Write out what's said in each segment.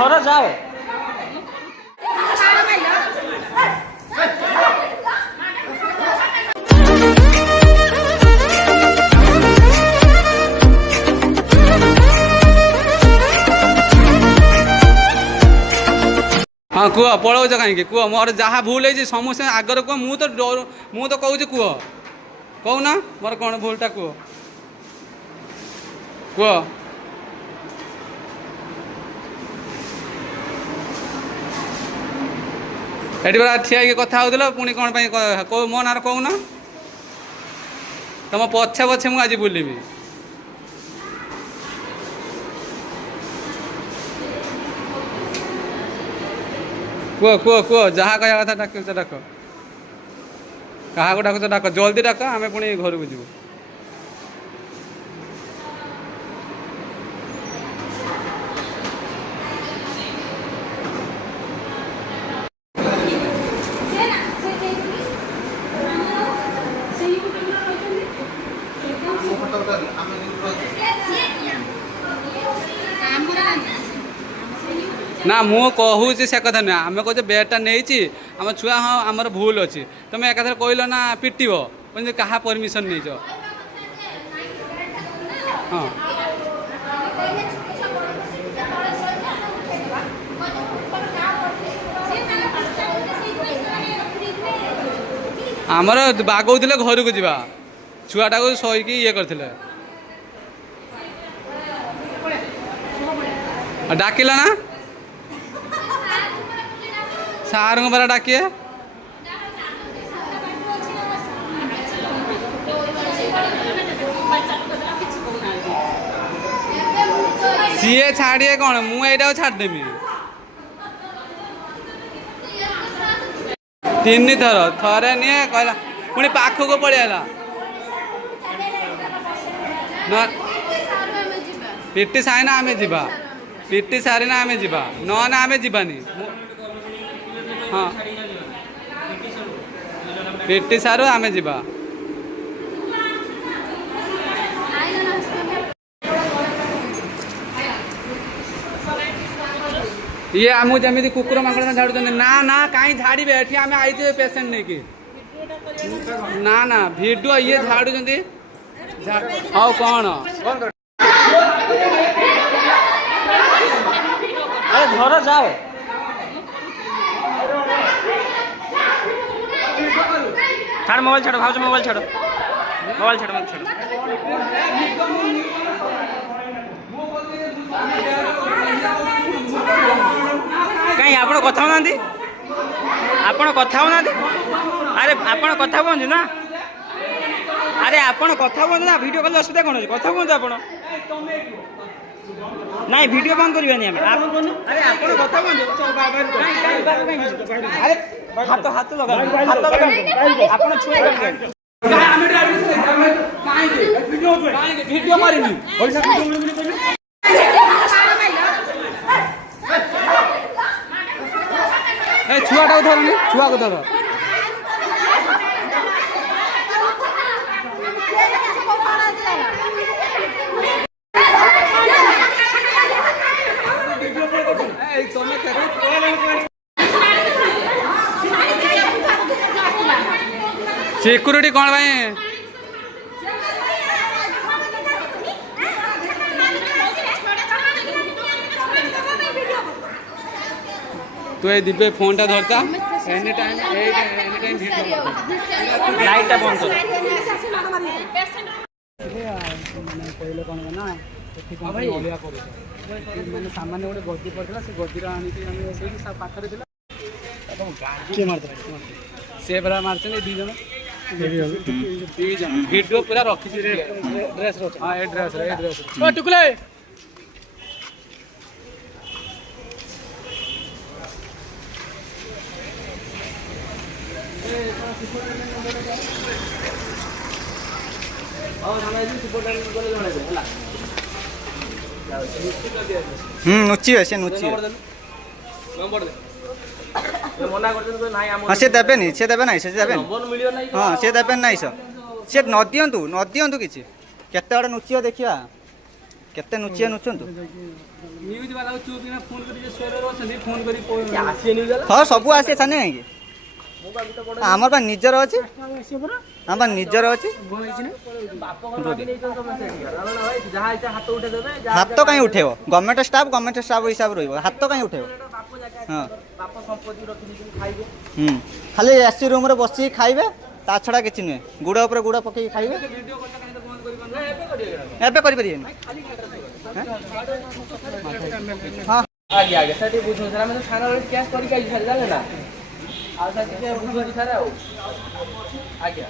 ଧର ଯାଅ। हाँ कुह पलाऊच कहीं कुह मोर जहाँ भूल है समस्या आगर कह मु तो कहूँ कुह कहना मोर कौन भूलटा कुह कुह एटी बड़ा ठिया कथा हो पुणी कौन कौ मो ना कहून तुम पछे पछे मुझे आज बुलबी कुह कुह कुह जहाँ कह कथा डाक डाक क्या डाकुच डाक जल्दी डाक आम पुणी घर को जीव ना मु कहूँ से कथा नुह आम कहे बेटा नहीं आम छुआ हाँ आमर भूल अच्छी तुम एक कहल ना पिटब क्या परमिशन नहीं हाँ आमर बागौले घर को जावा छुआटा को सहीकि ये करते डाकिला ना सार को परा डाकिए सीए छाड़िए कौन मुझे छाड़देमी 3 थर थरे निए कहला पुणी पाख को पड़ेगा पिटी साइना आमे जीवा पिटी सारिना आमे जीवा न आमे जीवानी हाँ पिटी सारू आमे जीवा ये आमु जमी कुकुर माकड़ झाड़ू ना ना कहीं झाड़े एटी आम आई पेसेंट नहीं कि ना ना भिडियो ये झाड़ू हाँ कौन अरे धर जाओ छाड़ मोबाइल छाड़ भाव मोबाइल छाड़ मोबाइल छाड़ मत छाड़ कहीं आप कथा होना आपण कथा होना अरे आपण कथा कहते ना अरे आपण कथा कहते ना वीडियो कल असुविधा कौन कथा कहते आप नहीं वीडियो बंद करवानी अरे आप कथा अरे हाथ हाथ लगा हाथ लगा आपण छुए वीडियो मारिनी छुआटा को धरनी छुआ को धर सिक्यूरिटी कौन भाई तो ये दिव्य फोन टा धरता एनी टाइम लाइट बंद कर कहले कौन ना अलिया कर मैंने सामान्य गोटे गद्दी पड़ता से गद्दी आनी पाखे किए मार से परा मार्च दी जन वीडियो पूरा रखी ड्रेस हाँ ए ड्रेस टुकुले नुची है से नुची हाँ से देवे नहीं से देवे नहीं से देवे हाँ से देवे नहीं से न दिंतु न दिंतु किसी केते बड़े नुची देखिया କେତେ ନୁଚିଆ ନୁଚନ୍ତୁ ନ୍ୟୁଜ୍ ବାଲା ଚୁପ୍ କିନା ଫୋନ୍ କରି ଯେ ସ୍ୱରରେ ଅଛନ୍ତି ଫୋନ୍ କରି ହଁ ସବୁ ଆସିବେ ଛାନେ କାହିଁକି ଆମର ବା ନିଜର ଅଛି ଆମ ବା ନିଜର ଅଛି ହାତ କାହିଁ ଉଠେଇବ ଗଭର୍ଣ୍ଣମେଣ୍ଟ ଷ୍ଟାଫ୍ ହିସାବରେ ରହିବ ହାତ କାହିଁ ଉଠେଇବ ହଁ ଖାଲି ଏସି ରୁମ୍ରେ ବସିକି ଖାଇବେ ତା ଛଡ଼ା କିଛି ନୁହେଁ ଗୁଡ଼ ଉପରେ ଗୁଡ଼ ପକେଇକି ଖାଇବେ ଏବେ କରିପାରିବେନି ହଁ ଆଜ୍ଞା ଆଜ୍ଞା ସାର୍ ଟିକେ ବୁଝନ୍ତୁ ସାର୍ ଆମେ ତ ସାରା ବେଳେ କ୍ୟାସ୍ କରିକି ଆଇଛୁ ସାର୍ ଜାଣିଲେ ନା ଆଉ ସାର୍ ଟିକେ ବୁଝନ୍ତୁ ସାର୍ ଆଉ ଆଜ୍ଞା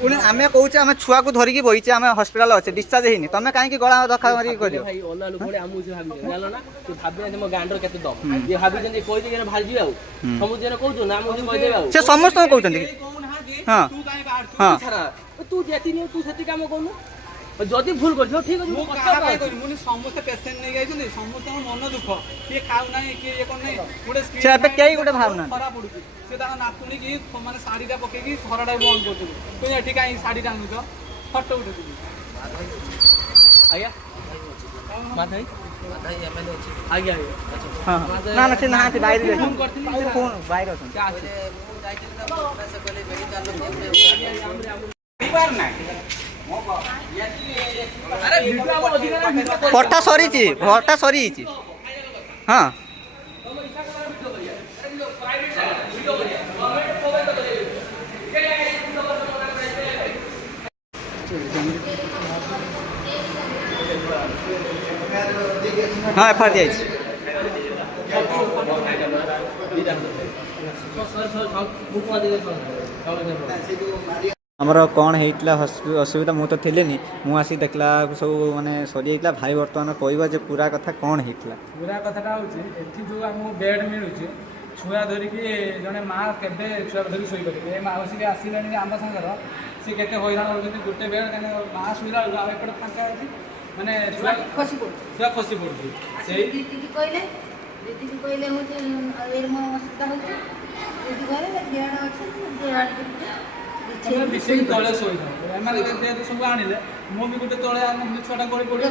ପୁଣି ଆମେ କହୁଛେ ଆମେ ଛୁଆକୁ ଧରିକି ବଇଛେ ଆମେ ହସ୍ପିଟାଲ ଅଛେ ଡିସଚାର୍ଜ ହେଇନି ତମେ କାହିଁକି ଗଳା ଧକ୍କା ମାରିକି କରିବ ଭାଇ ଅଲଗା ଲୋକ ଭଳି ଆମକୁ ସେ ଭାବିଛନ୍ତି ଜାଣିଲ ନା ସେ ଭାବିନାହାନ୍ତି ମୋ ଗାଣ୍ଡର କେତେ ଦମ ଇଏ ଭାବିଛନ୍ତି କହିଦେଇ କିନା ବାହାରିଯିବେ ଆଉ ସମସ୍ତେ ଜଣ କହୁଛୁ ନା ଆମକୁ କହିଦେବେ ଆଉ ସେ ସମସ୍ତଙ୍କୁ କହୁଛନ୍ତି ହଁ ହଁ ତୁ ଯେତିକି ତୁ ସେତିକି କାମ କରୁନୁ ଯଦି ଭୁଲ କରିଥିବ ଠିକ ଅଛି ମୁଁ କାହା ପାଇଁ କହିବି ମୁଁ ସମସ୍ତେ ପେସେଣ୍ଟ ନେଇକି ଯାଇଛନ୍ତି ସମସ୍ତଙ୍କ ମନ ଦୁଃଖ କିଏ ଖାଉନାହିଁ କିଏ ଇଏ କରୁନାହିଁ ଗୋଟେ ସେ ଏବେ କେହି ଗୋଟେ ଭାବୁନାହାନ୍ତି ଖରାପ ପଡୁଛି ସେ ତାଙ୍କ ନାତୁଣୀକି ମାନେ ଶାଢ଼ୀଟା ପକେଇକି ଖରାଟାକୁ ବନ୍ଦ କରୁଛନ୍ତି ତୁମେ ଏଠି କାହିଁ ଶାଢ଼ୀଟା ଆଣୁଛ ଫଟୋ ଉଠେଇଥିଲି ଆଜ୍ଞା ମାଧାଇ ଆଜ୍ଞା ଆଜ୍ଞା ହଁ ନା ନା ସେ ନାହାନ୍ତି ବାଇରେ ଫୋନ୍ କରିଥିଲି ଫୋନ୍ ବାଇରେ ଅଛନ୍ତି ଭର୍ତ୍ତା ସରିଛି ହଁ ହଁ ଏଫଆଇଆର ଦିଆଯାଇଛି ଆମର କ'ଣ ହେଇଥିଲା ଅସୁବିଧା ମୁଁ ତ ଥିଲିନି ମୁଁ ଆସିକି ଦେଖିଲା ସବୁ ମାନେ ସରିଯାଇଥିଲା ଭାଇ ବର୍ତ୍ତମାନ କହିବ ଯେ ପୁରା କଥା କ'ଣ ହେଇଥିଲା ପୁରା କଥାଟା ହେଉଛି ଏଠି ଯେଉଁ ଆମକୁ ବେଡ୍ ମିଳୁଛି ଛୁଆ ଧରିକି ଜଣେ ମା କେବେ ଛୁଆକୁ ଧରିକି ଶୋଇପାରିବେ ଏ ମାଉସୀ ଆସିଲାଣି ଆମ ସାଙ୍ଗର ସେ କେତେ ହଇରାଣ ହେଉଛନ୍ତି ଗୋଟେ ବେଡ୍ କାହିଁକି ମା ଶୋଇଲା ବେଳକୁ ଆଉ ଏପଟେ ଫାଙ୍କା ଅଛି ମାନେ ଛୁଆ ଖସି ପଡ଼ୁଛି ସେଇ ଦିଦିକି କହିଲେ ହେଉଛି ଏଇଠି ମୋ ଅସୁବିଧା ହେଉଛି ଦିଦି କହିଲେ ବେଡ୍ ଅଛି ମିଶେଇକି ତଳେ ଶୋଇଥାଉ ଏମାନେ ଯେହେତୁ ସବୁ ଆଣିଲେ ମୁଁ ବି ଗୋଟେ ତଳେ ଛୁଆଟା ଗଳି ପଡ଼ିବ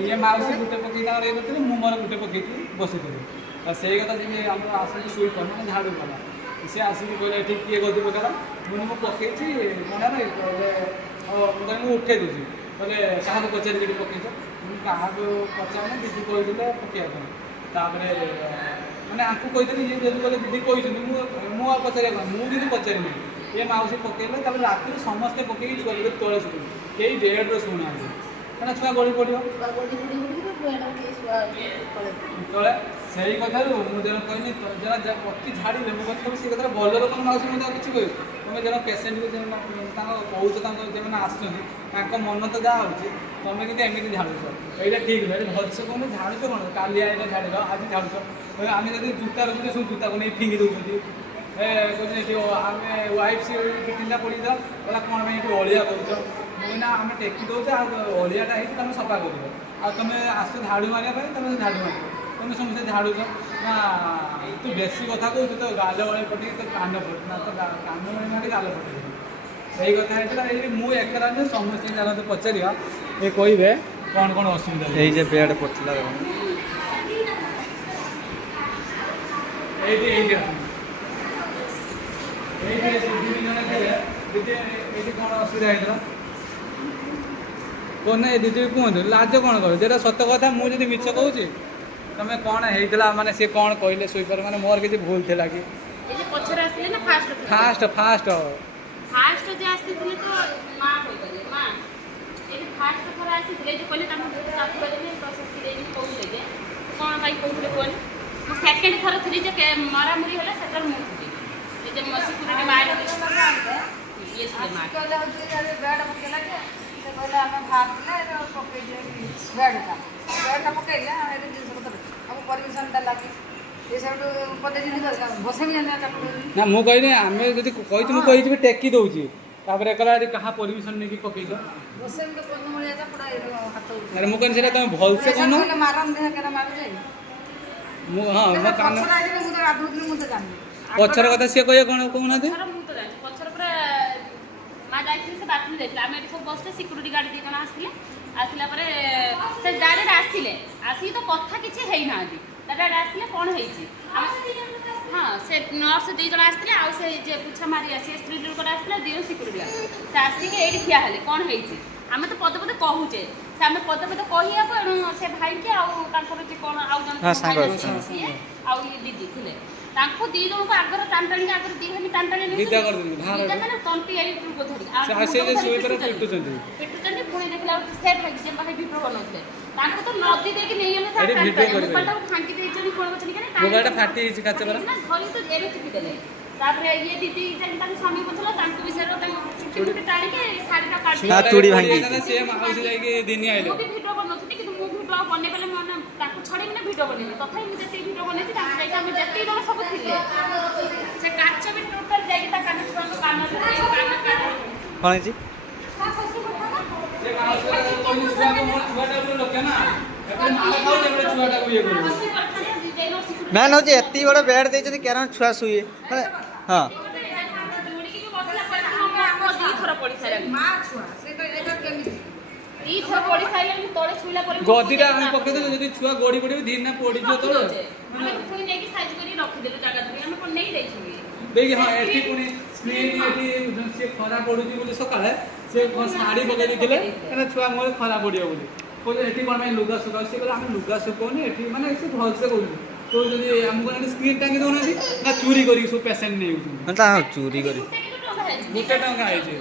ଇଏ ମାଉସୀ ଗୋଟେ ପକେଇ ତାଙ୍କର ଇଏ କରିଥିଲେ ମୁଁ ମୋର ଗୋଟେ ପକେଇକି ବସିଥିଲି ଆଉ ସେଇ କଥା ଯେମିତି ଆମର ଆସିକି ଶୋଇପାରୁନି ମାନେ ଝାଡ଼ୁ କଲା ସେ ଆସିକି କହିଲେ ଏଠି କିଏ ଗଦି ପକେଇଲା ମୁଁ ପକେଇଛି ମନରେ କହିଲେ ମୁଁ ଉଠେଇ ଦେଉଛି କହିଲେ କାହାକୁ ପଚାରିକି ଏଠି ପକେଇଛ ମୁଁ କାହାକୁ ପଚାରିନି ଦିଦି କହିଥିଲେ ପକେଇବା ପାଇଁ ତାପରେ ମାନେ ଆଙ୍କୁ କହିଥିଲି ଇଏ ଯଦି କହିଲେ ଦିଦି କହିଛନ୍ତି ମୁଁ ଆଉ ପଚାରିବା କ'ଣ ମୁଁ କିନ୍ତୁ ପଚାରିନି ଏ ମାଉସୀ ପକେଇଲେ ତାପରେ ରାତିରେ ସମସ୍ତେ ପକେଇକି ଛୁଆ ତଳେ ଶୁଣୁ କେହି ବେଡ଼୍ରେ ଶୁଣୁନାହାନ୍ତି କାରଣ ଛୁଆ ଗଳି ପଡ଼ିବ ତଳେ ସେଇ କଥାରୁ ମୁଁ ଜଣ କହିଲି ଜଣେ ଅତି ଝାଡ଼ିଲେ ମୁଁ କହିଲି ସେ କଥାରେ ଭଲ ଲୋକଙ୍କ ମାଉସୀ ମଧ୍ୟ କିଛି କହିବି ତୁମେ ଜଣେ ପେସେଣ୍ଟକୁ ତାଙ୍କ କହୁଛ ତାଙ୍କ ଯେଉଁମାନେ ଆସୁଛନ୍ତି ତାଙ୍କ ମନ ତ ଯାହା ହେଉଛି ତୁମେ କିନ୍ତୁ ଏମିତି ଝାଡ଼ୁଛ ଏଇଟା ଠିକ୍ ନୁହେଁ ଏଠି ଭଲସେ କ'ଣ ଝାଡ଼ୁଛ କ'ଣ କାଲି ଆଇଲେ ଝାଡ଼ିଲ ଆଜି ଝାଡ଼ୁଛ ଆମେ ଯଦି ଜୁତା ରଖୁଛେ ସବୁ ଜୁତାକୁ ନେଇ ଫିଙ୍ଗି ଦେଉଛନ୍ତି କହୁଛନ୍ତି ଏଠି ଆମେ ୱାଇଫ୍ ସିଏ ତିନିଟା ପଡ଼ିଯାଅ କହିଲା କ'ଣ ପାଇଁ ଏଠି ଅଳିଆ କରୁଛ ମୁଁ ନା ଆମେ ଟେକି ଦେଉଛେ ଆଉ ଅଳିଆଟା ହେଇଛି ତୁମେ ସଫା କରିବ ଆଉ ତୁମେ ଆସ ଝାଡ଼ୁ ମାରିବା ପାଇଁ ତୁମେ ଝାଡ଼ୁ ମାରିବ ତୁମେ ସମସ୍ତେ ଝାଡ଼ୁଛ ନା ତୁ ବେଶୀ କଥା କହୁଛୁ ତ ଗାଲ ବଳି ପଟେଇକି ତ କାନ ପଟେ ନା ତ କାନ ବଳି ମାରି ଗାଲ ପଟେଇ ସେଇ କଥା ହେଇଥିଲା ଏଇ ମୁଁ ଏକଲା ନୁହେଁ ସମସ୍ତେ ଜାଣନ୍ତୁ ପଚାରିବା ଏ କହିବେ କ'ଣ କ'ଣ ଅସୁବିଧା ଏଇ ଯେ ବେଡ୍ ପଡ଼ିଥିଲା ଏଇଠି ଦିଦି ଜଣେ ଥିଲେ ଦିଦି ଏଇଠି କ'ଣ ଅସୁବିଧା ହେଇଥିଲା କୁହନ୍ତୁ ଏ ଦିଦି କୁହନ୍ତୁ ଲାଜ କ'ଣ କର ଯେଟା ସତ କଥା ମୁଁ ଯଦି ମିଛ କହୁଛି ତମେ କ'ଣ ହେଇଥିଲା ମାନେ ସିଏ କ'ଣ କହିଲେ ଶୋଇପାର ମାନେ ମୋର କିଛି ଭୁଲ ଥିଲା କି ପଛରେ ଆସିଲେ ନା ଫାଷ୍ଟ ଫାଷ୍ଟ ଯେ ଆସିଥିଲେ ତ ମା କହିଥିଲେ ମା ଏଠି ଫାଷ୍ଟ ଥର ଆସିଥିଲେ ଯେ କହିଲେ ତାଙ୍କୁ ଚାକୁ ଦେଲେନି ପ୍ରଶସ୍ତି ଦେଇନି କହୁଥିଲେ ଯେ କ'ଣ ପାଇଁ କହୁଥିଲେ କୁହନି ମୁଁ ସେକେଣ୍ଡ ଥର ଥିଲି ଯେ ମରାମରି ହେଲା ସେତେବେଳେ ମୁଁ ଥିଲି ଏ ଯେ ସିକ୍ୟୁରିଟି ବାହାରି ଇଏ ଥିଲେ ମା କହିଲେ ଆମେ ବାହାରିଥିଲେ ବେଡ଼ଟା ପକେଇଲେ ଏଠି ଜିନିଷ ପତ୍ର ଆମକୁ ପରମିସନଟା ଲାଗି ଏ ସବୁଠୁ ପଦେଇଛନ୍ତି ବସେଇ ନା ମୁଁ କହିନି ଆମେ ଯଦି କହିଛୁ ମୁଁ କହିଛି ବି ଟେକି ଦେଉଛି ତାପରେ କହିଲା ଏଠି କାହା ପରମିସନ୍ ନେଇକି ପକେଇଛ ଆରେ ମୁଁ କହିନି ସେଇଟା ତମେ ଭଲସେ କହୁନ ମୁଁ ହଁ ମୋ କାନ ପଛର କଥା ସିଏ କହିବେ କ'ଣ କହୁନାହାନ୍ତି ମୁଁ ତ ଜାଣିଛି ପଛରେ ପୁରା ଯାଇଥିଲେ ସେ ବାଥରୁମ୍ ଯାଇଥିଲେ ଆମେ ଏଠି ସବୁ ବସିଲେ ସିକ୍ୟୁରିଟି ଗାର୍ଡ 2 ଜଣ ଆସିଥିଲେ ଆସିଲା ପରେ ସେ ଡାଇରେକ୍ଟ ଆସିଲେ ଆସିକି ତ କଥା କିଛି ହେଇନାହାନ୍ତି ଡାଇରେକ୍ଟ ଆସିଲେ କ'ଣ ହେଇଛି ହଁ ସେ ନର୍ସ 2 ଜଣ ଆସିଥିଲେ ଆଉ ସେ ଯେ ପୁଛା ମାରି ଆସି ସ୍ତ୍ରୀ ଲୋକଟା ଆସିଥିଲା 2 ସିକ୍ୟୁରିଟି ଗାର୍ଡ ସେ ଆସିକି ଏଇଠି ଠିଆ ହେଲେ କ'ଣ ହେଇଛି ଆମେ ତ ପଦେ ପଦେ କହୁଛେ ସେ ଆମେ ପଦେ ପଦେ କହିବାକୁ ଏଣୁ ସେ ଭାଇକି ଆଉ ତାଙ୍କର ଯେ କ'ଣ ଆଉ ଜଣେ ସିଏ ଆଉ ଇଏ ଦିଦି ଥିଲେ ତାଙ୍କୁ 2 ଜଣଙ୍କୁ ଆଗରେ ଟାଣି ଆଗରେ 2 ଭାଇ ଟାଣି ବିଦା କରିଦେଲି ବାହାର ମାନେ ତଣ୍ଟି ଏଇ ଉପରକୁ ଧରିକି ସେ ଯେ ଶୋଇ ପରେ ପିଟୁଛନ୍ତି ପୁଣି ଦେଖିଲା ସେ ଭାଇ ଯେ ଭାଇ ଭିଡ଼ିଓ ବନଉଥିଲେ ତାଙ୍କୁ ତ ନଦୀ ଦେଇକି ନେଇଗଲେ ମୋବାଇଲଟାକୁ ଭାଙ୍ଗି ଦେଇଛନ୍ତି କ'ଣ କରିଛନ୍ତି ମୋବାଇଲଟା ଫାଟି ହେଇଛି କାଚ ପରା ଧରିକି ତ ଏରେ ଚିପି ଦେଲେ ତାପରେ ଇଏ ଦିଦି ତାଙ୍କ ସ୍ୱାମୀ ପଛଲା ତାଙ୍କୁ ବି ସେଟା ଚୁଟି ଫୁଟି ଟାଣିକି ଶାଢ଼ୀଟା କାଟି ଚୁଡ଼ି ଭାଙ୍ଗି ସେ ମାଉସୀ ଯାଇକି ଦିନି ଆଇଲେ ମୁଁ ବି ଭିଡ଼ିଓ ବନଉଥିଲି କିନ୍ତୁ ମୁଁ ଭିଡ଼ିଓ ବନେଇ ପାରିଲେ ମାନେ ତାଙ୍କୁ ଛଡ଼େଇକି ଭିଡ଼ିଓ ବନେଇଲି ତଥାପି ମୁଁ ଯେତିକି ଭିଡ଼ିଓ ବନେଇଛି ତାଙ୍କୁ ଯାଇକି ଆମେ ଯେତିକି ଜଣ ସବୁ ଥିଲେ ସେ କାଚ ବି ଟୋଟାଲ ଯାଇକି ତା କାନ ଛୁଆଙ୍କ କାନ କ'ଣ ହେଇଛି ମ୍ୟାନ୍ ହେଉଛି ଏତିକି ବଡ଼ ବେଡ୍ ଦେଇଛନ୍ତି କାରଣ ଛୁଆ ଶୁଏ ମାନେ ହଁ ଗଦିଟା ଆମେ ପକେଇଦେଲୁ ଯଦି ଛୁଆ ଗଡ଼ି ପଡ଼ିବେ ଦିନ ପଡ଼ିଯିବ ତଳେ ଦେଇକି ହଁ ଏଠି ପୁଣି ସ୍କ୍ରିନ୍ ଏଠି ସେ ଖରା ପଡ଼ୁଛି ବୋଲି ସକାଳେ ସେ ଶାଢ଼ୀ ପକେଇ ଦେଇଥିଲେ କାହିଁକିନା ଛୁଆ ମୁହଁରେ ଖରା ପଡ଼ିବ ବୋଲି କହୁଥିଲେ ଏଠି କ'ଣ ପାଇଁ ଲୁଗା ଶୁକାଉ ସେ କହିଲେ ଆମେ ଲୁଗା ଶୁକାଉନି ଏଠି ମାନେ ସେ ଭଲସେ କହୁଛନ୍ତି କହୁଛନ୍ତି ଆମକୁ ଏଠି ସ୍କ୍ରିନ୍ ଟାଙ୍ଗି ଦେଉନାହାନ୍ତି ନା ଚୋରି କରିକି ସବୁ ପେସେଣ୍ଟ ନେଇଯାଉଛନ୍ତି ଚୋରି କରି 1 ଟଙ୍କା ହେଇଛି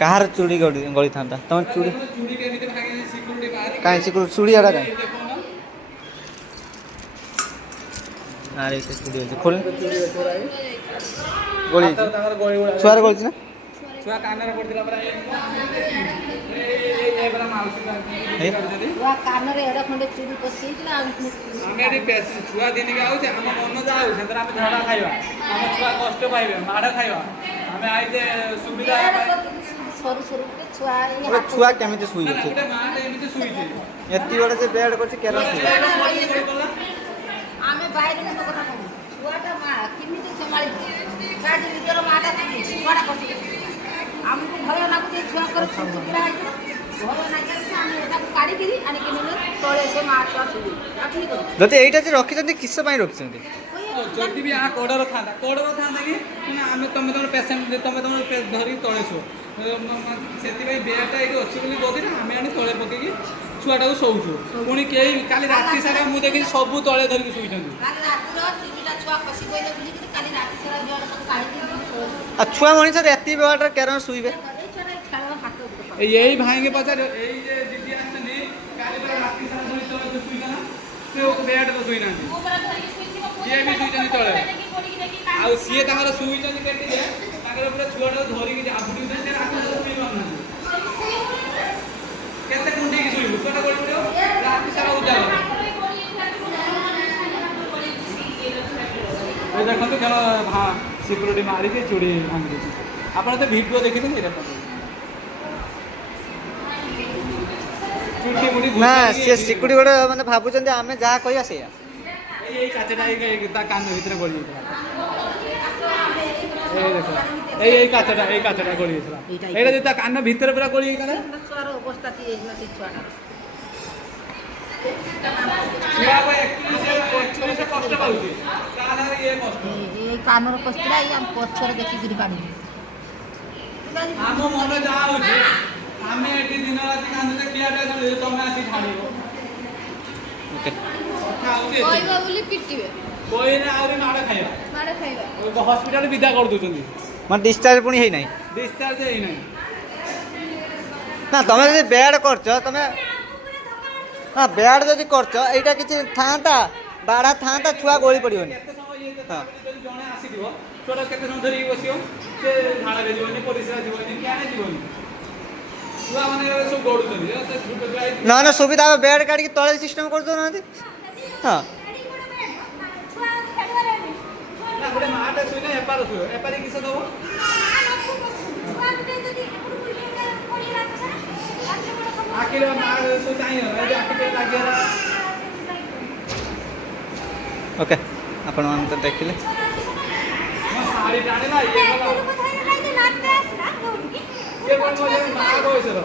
କାହାର ଚୁଡ଼ି ଗଳିଥାନ୍ତା ତମ ଚୁଡ଼ି ଚୁଡ଼ି କେମିତି ଭାଙ୍ଗି ସିକ୍ୟୁରିଟି ବାହାରି କାହିଁ ସିକ୍ୟୁରିଟି ଚୁଡ଼ି ଆଡ଼ା କାହିଁ ଆରେ ସେ ଚୁଡ଼ି ଅଛି ଖୋଲ ଗଳି ଛୁଆର ଗଳିଛି ନା ଛୁଆ କାନରେ ପଡ଼ିଥିଲା ପରା ଏ ପରା ମାଉସୀ କାନରେ ଏଡ ଖଣ୍ଡେ ଚୁଡ଼ି ପଶିଯାଇଥିଲା ଆମେ ଏଠି ଛୁଆ ଦିନିକି ଆଉଛେ ଆମ ମନ ଯାହା ହଉଛି ସେଥିରେ ଆମେ ଝାଡ଼ା ଖାଇବା ଆମ ଛୁଆ କଷ୍ଟ ପାଇବେ ମାଡ଼ ଖାଇବା ଆମେ ଆଇଛେ ସୁବିଧା ସରୁ ସରୁ ଛୁଆ ଛୁଆ କେମିତି ଶୋଇବ ଗୋଟେ ମାଆଟେ ଏମିତି ଶୋଇଛି ଏତିକି ବଡ଼ ସେ ବେଡ୍ କରିଛି କେନ ଆମେ বাইরে କଥା କହୁ ଛୁଆଟା ମା କେମିତି ସମ୍ଭାଳିବ ତା ନିଜର ମାଟା ଛୁଆଟା କଷ୍ଟ ଆମକୁ ଭୟ ଲାଗୁଛି ଛୁଆଙ୍କର ଛୁଟିକିରା ହେଇଛି ଭୟ ଲାଗିଲା ଆମେ ତାକୁ କାଢ଼ିକିରି ଆଣିକି ନେଲେ ତଳେ ସେ ମା ଛୁଆ ଶୋଇବେ ଯଦି ଏଇଟା ଯେ ରଖିଛନ୍ତି କିସ ପାଇଁ ରଖିଛନ୍ତି ଯଦି ବି ଆ କୋଡ଼ର ଥାନ୍ତା କି ଆମେ ତମେ ତମର ପେସେଣ୍ଟ ତମେ ତମର ଧରିକି ତଳେ ଶୁଅ ସେଥିପାଇଁ ବେଡ଼ଟା ଏଇଠି ଅଛି ବୋଲି ଗଦିରେ ଆମେ ଆଣି ତଳେ ପକେଇକି ଛୁଆଟାକୁ ଶୋଉଛୁ ପୁଣି କେହି କାଲି ରାତି ସାରା ମୁଁ ଦେଖିଛି ସବୁ ତଳେ ଧରିକି ଶୋଇଛନ୍ତି ଆଉ ଛୁଆ ମଣିଷରେ ଏତିକି ବେଡ୍ରେ କେନ ଶୋଇବେ ଏଇ ଭାଇଙ୍କି ପଚାର ଏଇ ଯେ ଦିଦି ଆସିଛନ୍ତି କାଲି ପୁରା ରାତି ସାରା ଶୋଇଛ ନା ସେ ବେଡ଼ରେ ଶୋଇନାହାନ୍ତି ସିଏ ବି ଶୋଇଛନ୍ତି ତଳେ ଆଉ ସିଏ ତାଙ୍କର ଶୋଇଛନ୍ତି କେଟିରେ ତାଙ୍କର ପୁରା ଛୁଆଟାକୁ ଧରିକି ଆବୁଡ଼ି ସେ ରାତି ସାରା ଶୋଇ ପାରୁନାହାନ୍ତି କେତେ କୁଣ୍ଡେଇକି ଶୋଇବୁ ଛୁଆଟା ଗଳି ପଡ଼ିବ ରାତି ସାରା ଉଜାଗର ଦେଖନ୍ତୁ କେନ ସିକ୍ୟୁରିଟି ମାରିକି ଚୁଡ଼ି ଭାଙ୍ଗି ଦେଇଛି ଆପଣ ତ ଭିଡ଼ିଓ ଦେଖିଛନ୍ତି ଏଇଟା ନା ସେ ସିକ୍ୟୁରିଟି ଗୋଟେ ମାନେ ଭାବୁଛନ୍ତି ଆମେ ଯାହା କହିବା ସେଇଆ ଏଇ କାଚଟା ତା କାନ ଭିତରେ ଗଳି ଯାଇଥିଲା ଏଇ କାଚଟା ଗଳି ଯାଇଥିଲା ଏଇଟା ଯଦି ତା କାନ ଭିତରେ ପୁରା ଗଳି ଯାଇଥିଲା ଛୁଆର ଅବସ୍ଥା ହେଇଥିଲା ସେ ଛୁଆଟା ସେ କଷ୍ଟ ପାଉଛି এই কানর কষ্টটা এই আমি পছরে ଦେଖିକିରି କାଢିଲି ଆମ ମନ ଯାହା ହଉଛି ଆମେ ଏଠି ଦିନ ରାତି କାନ୍ଦୁଛେ ଖିଆପିଆ କରୁଛେ ତମେ ଆସି ଛାଡ଼ିବ କହିବା ବୋଲି ପିଟିବେ କହିଲେ ଆହୁରି ମାଡ଼ ଖାଇବା ହସ୍ପିଟାଲ ବିଦା କରିଦେଉଛନ୍ତି ମାନେ ଡିସଚାର୍ଜ ପୁଣି ହେଇନାହିଁ ଡିସଚାର୍ଜ ହେଇନାହିଁ ନା ତମେ ଯଦି ବେଡ୍ କରୁଛ ତମେ ହଁ ବେଡ୍ ଯଦି କରୁଛ ଏଇଟା କିଛି ଥାନ୍ତା ବାଡ଼ା ଥାନ୍ତା ଛୁଆ ଗଳି ପଡ଼ିବନି ଜଣେ ଆସିଥିବ ଛୁଆଟା କେତେ ସମୟ ଧରିକି ବସିବ ସେ ଝାଡ଼ାରେ ଯିବନି ପରିସ୍ରା ଯିବନି କ୍ୟାନେ ଯିବନି ଛୁଆମାନେ ସବୁ ଗଡ଼ୁଛନ୍ତି ନହେଲେ ସୁବିଧା ହେବ ବେଡ୍ କାଢ଼ିକି ତଳେ ସିଷ୍ଟମ୍ କରିଦେଉନାହାନ୍ତି ହଁ ଗୋଟେ ମାଆଟେ ଶୋଇଲେ ଏପାର ଶୋଇବ ଏପାରି କିସ ଦେବ ଆଖିରେ ମା ସବୁ ଚାହିଁବ ଆଖିରେ ଲାଗିଗଲା ଓକେ ଆପଣମାନେ ତ ଦେଖିଲେ ମୋ ବାଡ଼ି ଟାଣିଲା ଇଏ କଲା ସିଏ କ'ଣ କହିଲେ ମା ବୟସର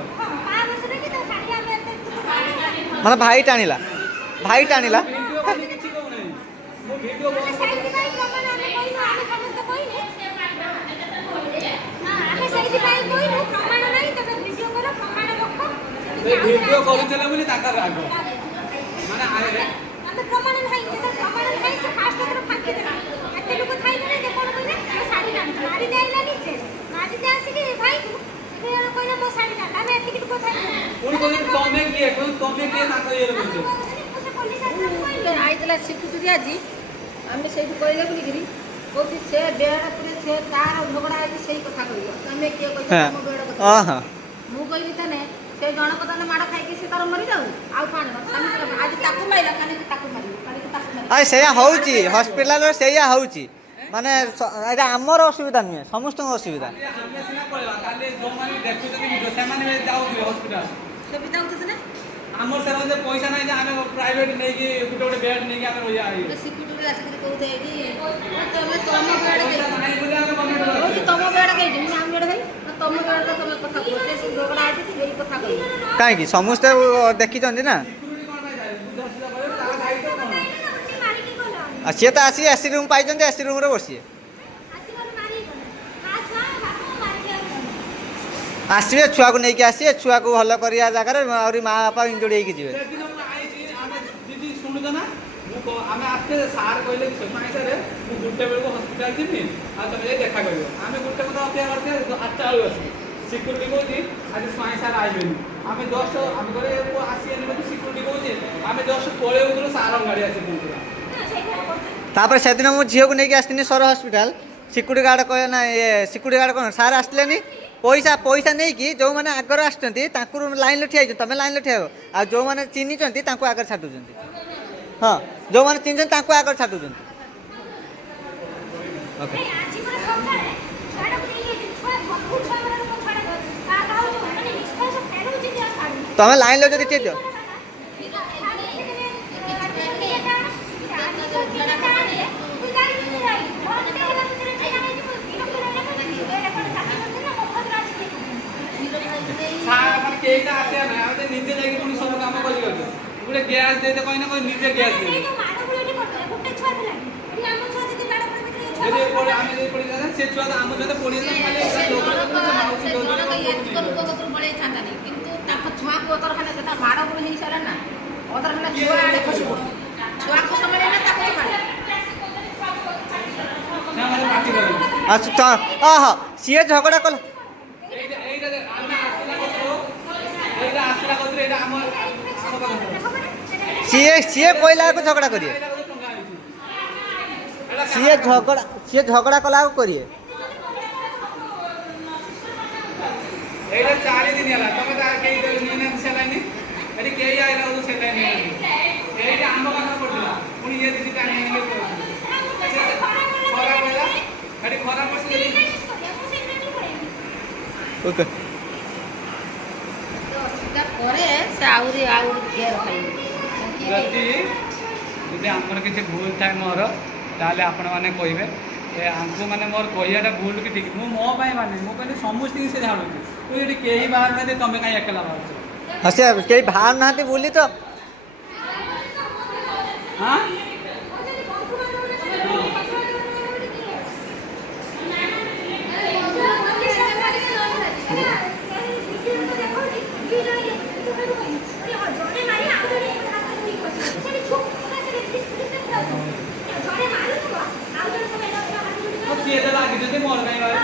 ମାନେ ଭାଇ ଟାଣିଲା ଭିଡ଼ିଓ କରି କିଛି କହୁନାହିଁ ମୁଁ ଭିଡ଼ିଓ ଭିଡ଼ିଓ କରୁଥିଲେ ବୋଲି ତାଙ୍କର ରାଗ ମାନେ ପ୍ରମାଣ ନାହିଁ ପ୍ରମାଣ ନାହିଁ ସେ ଫାଷ୍ଟ ଫାଙ୍କି ଦେଲା ଏତେ ଲୋକ ଥାଇଥିଲେ ଯେ କ'ଣ କହିଲେ ମୋ ଶାଢ଼ୀ ଟାଣିଛି ମାରି ଦେଇଲା ନିଜେ ମାରି ଦେଇ ଆସିକି ଭାଇକୁ ସେ କହିଲେ ମୋ ଶାଢ଼ୀ ଟାଣିଲା ଆମେ ଏତିକି ଲୋକ ଥାଇଥିଲେ ପୁଣି କହୁଛନ୍ତି ତମେ କିଏ ତାଙ୍କ ଇଏରେ କହୁଛ ଆଇଥିଲା ସିକ୍ୟୁରିଟି ଆଜି ଆମେ ସେଇଠୁ କହିଲେ ବୋଲିକିରି କହୁଛି ସେ ବେଡ଼ ଉପରେ ସେ ତାର ଝଗଡ଼ା ହେଇଛି ସେଇ କଥା କହିବ ତମେ କିଏ କହିଛ ତମ ବେଡ଼ କଥା ମୁଁ କହିବି ତାନେ ସେ ଜଣକ ତାନେ ମାଡ଼ ଖାଇକି ସେ ତାର ମରିଯାଉ ଆଉ କ'ଣ ଆଜି ତାକୁ ମାରିଲା କାଲିକି ତାକୁ ମାରିବ କାଲିକି ତାକୁ ମାରିବ ସେଇଆ ହଉଛି ହସ୍ପିଟାଲରେ ସେଇଆ ହଉଛି ମାନେ ଏଇଟା ଆମର ଅସୁବିଧା ନୁହେଁ ସମସ୍ତଙ୍କ ଅସୁବିଧା ଆମେ ସିନା ପଳେଇବା କାଲି ଯେଉଁମାନେ ଦେଖୁଛନ୍ତି ଭିଡ଼ିଓ ସେମାନେ ବି ଯାଉଥିବେ ହସ୍ପିଟାଲ ସେ ବି ଯାଉଛନ୍ତି ନା ଆମର ସେମାନେ ପଇସା ନାହିଁ ଯେ ଆମେ ପ୍ରାଇଭେଟ ନେଇକି ଗୋଟେ ବେଡ୍ ନେଇକି ଆମେ ରହିବା ସିକ୍ୟୁରିଟି ଆସିକି କହୁଥାଏ କି ତମେ ତମ ବେଡ଼ ନାହିଁ ବୋଲି ଆମେ ଗଭର୍ଣ୍ଣମେଣ୍ଟ କହୁଛି ତମ ବେଡ଼ କେଇଠି ମୁଁ ଆମ ବେଡ଼ ଭାଇ ତମ ବେଡ଼ରେ ତମେ କଥା କୁହ ସେ ଝଗଡ଼ା ହେଇଛି ସେଇ କଥା କହିବ କାହିଁକି ସମସ୍ତେ ଦେଖିଛନ୍ତି ନା ଆଉ ସିଏ ତ ଆସି ଏସି ରୁମ୍ ପାଇଛନ୍ତି ଏସି ରୁମ୍ରେ ବସିବେ ଆସିବେ ଛୁଆକୁ ନେଇକି ଆସିବେ ଛୁଆକୁ ଭଲ କରିବା ଜାଗାରେ ଆହୁରି ମା ବାପା ଇଞ୍ଜୁଡ଼ି ହେଇକି ଯିବେ ସେଦିନ ମୁଁ ଆଇଛି ଆମେ ଦିଦି ଶୁଣୁଛ ନା ଆମେ ଆସିతే ସାର୍ କହିଲେ କି ମାଇଁ ସାର୍ ମୁଁ ଗୋଟେ ବେଳକୁ ହସ୍ପିଟାଲ ଯିବି ଆଉ ତମେ ଯାଇ ଦେଖା କରିବ ଆମେ ଗୋଟେ କଥା ଅପେକ୍ଷା କରିଥିଲେ 8ଟା ବେଳକୁ ଆସିବୁ ସିକ୍ୟୁରିଟି କହୁଛି ଆଜି ସ୍ୱାଇଁ ସାର୍ ଆଇବେନି ଆମେ ଜଷ୍ଟ ଆମେ ଘରେ ଆସିବେନି ବୋଲି ସିକ୍ୟୁରିଟି କହୁଛି ଆମେ ଜଷ୍ଟ ପଳେଇବୁଥିଲୁ ସାର୍ ଗାଡ଼ି ଆସି ପହଞ୍ଚିଲା ତାପରେ ସେଦିନ ମୁଁ ଝିଅକୁ ନେଇକି ଆସିଥିଲି ସର ହସ୍ପିଟାଲ ସିକ୍ୟୁରିଟି ଗାର୍ଡ଼ କହିଲେ ନା ସିକ୍ୟୁରିଟି ଗାର୍ଡ଼ କ'ଣ ସାର୍ ଆସିଲେନି ପଇସା ନେଇକି ଯେଉଁମାନେ ଆଗରେ ଆସୁଛନ୍ତି ତାଙ୍କୁ ଲାଇନ୍ରେ ଠିଆ ହେଇଛନ୍ତି ତମେ ଲାଇନ୍ରେ ଠିଆ ହେବ ଆଉ ଯେଉଁମାନେ ଚିହ୍ନିଛନ୍ତି ତାଙ୍କୁ ଆଗରେ ଛାଟୁଛନ୍ତି ହଁ ଯେଉଁମାନେ ଚିହ୍ନିଛନ୍ତି ତାଙ୍କୁ ଆଗରେ ଛାଟୁଛନ୍ତି ଓକେ ତମେ ଲାଇନ୍ରେ ଯଦି ଠିଆ ଦିଅ ମାନେ କେହିଟା ଆସିବା ନାହିଁ ଆମେ ନିଜେ ଯାଇକି ପୁଣି ସବୁ କାମ କରିଗଲୁ ଗୋଟେ ଗ୍ୟାସ୍ ଦେଇତେ କହିନା କହି ନିଜେ ଗ୍ୟାସ୍ ଦେବେ ଯଦି ଆମେ ଯଦି ପଡ଼ିଯାଆନ୍ତେ ସେ ଛୁଆ ଆମ ସହିତ ପଡ଼ିଯାଇଥାନ୍ତା ପଳେଇଥାନ୍ତାନି କିନ୍ତୁ ତାଙ୍କ ଛୁଆକୁ ଅତରଖାନା ଯେଟା ମାଡ଼ ଗୋଳ ହେଇସାରିଲା ନା ଅତରଖାନା ଛୁଆ ଆଡ଼େ ଖସିବ ଛୁଆକୁ ସମ୍ଭାଳେ ନା ତାକୁ ସମ୍ଭାଳେ ସିଏ ଝଗଡ଼ା କଲା ସିଏ କହିଲାକୁ ଝଗଡ଼ା କରିବେ ସିଏ ଝଗଡ଼ା କଲାକୁ କରିବେ ଏଇଟା 4 ଦିନ ହେଲା ତମେ କେହି ନେଇନାହାନ୍ତି ସେ ଲାଇନ୍ ଏଠି କେହି ଆଇଲା ବେଳକୁ ସେ ଲାଇନ୍ ଏଇଟା ଆମ ପାଖରେ ପଡ଼ିଥିଲା ପୁଣି ଇଏ ଦିଦି ଟାଣି ଖରାପ ହେଲା ଏଠି ଖରାପ ପଡ଼ିଛି ଓକେ ପରେ ସେ ଆହୁରି ଘେର ଖାଇବେ ଯଦି ଆମର କିଛି ଭୁଲ ଥାଏ ମୋର ତାହେଲେ ଆପଣମାନେ କହିବେ ଆଙ୍କୁ ମାନେ ମୋର କହିବାଟା ଭୁଲ କି ଠିକ୍ ମୁଁ ମୋ ପାଇଁ ମାନେ ମୁଁ କହିଲି ସମସ୍ତଙ୍କୁ ସେ ଜାଣୁଛି ତୁ ଏଠି କେହି ବାହାରୁ ନାହାନ୍ତି ତମେ କାହିଁ ଏକଲା ବାହାରୁଛ ହଁ ସେ କେହି ବାହାରୁ ନାହାନ୍ତି ବୋଲି ତ ହଁ ସିଏ ତ ଲାଗିଛନ୍ତି ମୋର କାହିଁ ବାହାରୁ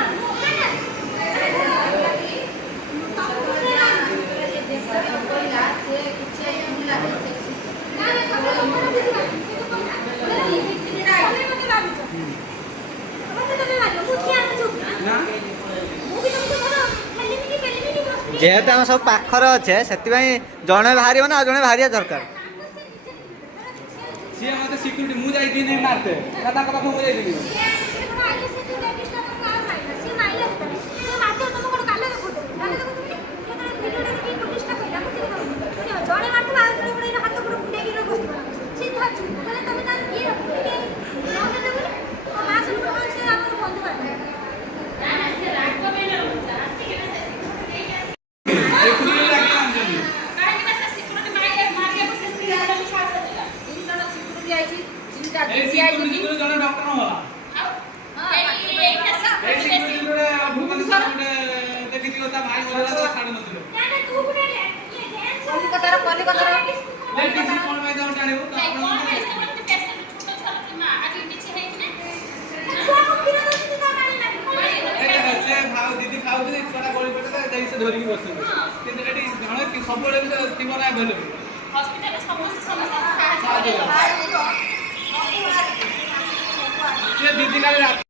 ଯେହେତୁ ଆମେ ସବୁ ପାଖରେ ଅଛେ ସେଥିପାଇଁ ଜଣେ ବାହାରିବ ନା ଆଉ ଜଣେ ବାହାରିବା ଦରକାର ସିଏ ମୋତେ ସିକ୍ୟୁରିଟି ମୁଁ ଯାଇଥିଲି ମାରତେ ତାଙ୍କ ପାଖକୁ ମୁଁ ଯାଇଥିଲି କେମିତି କଥା କଣ ପାଇଁ ତମେ ଜାଣିବୁ ନାଇଁ, କଣ ପାଇଁ ସେ ଗୋଟେ patient ଛୋଟ ଛୁଆର କି ମା, ଆଜି କିଛି ହେଇଛି ନା? ଛୁଆକୁ କ୍ଷୀର ଦଉଛନ୍ତି ତା ପାଣି ନାହିଁ ସେ ଦିଦି ଖାଉଛନ୍ତି ଛୁଆଟା ଗଳି ପଡ଼ିଲେ ଯାଇକି ସେ ଧରିକି ବସୁଛନ୍ତି କିନ୍ତୁ ଏଠି ଜଣେ ସବୁବେଳେ ବି ଥିବ ନା ଆଭେଲେବୁଲ ହସ୍ପିଟାଲରେ ସମସ୍ତେ ସାହାଯ୍ୟ କରିବା ଦରକାର। ସେ ଦିଦି କାଲି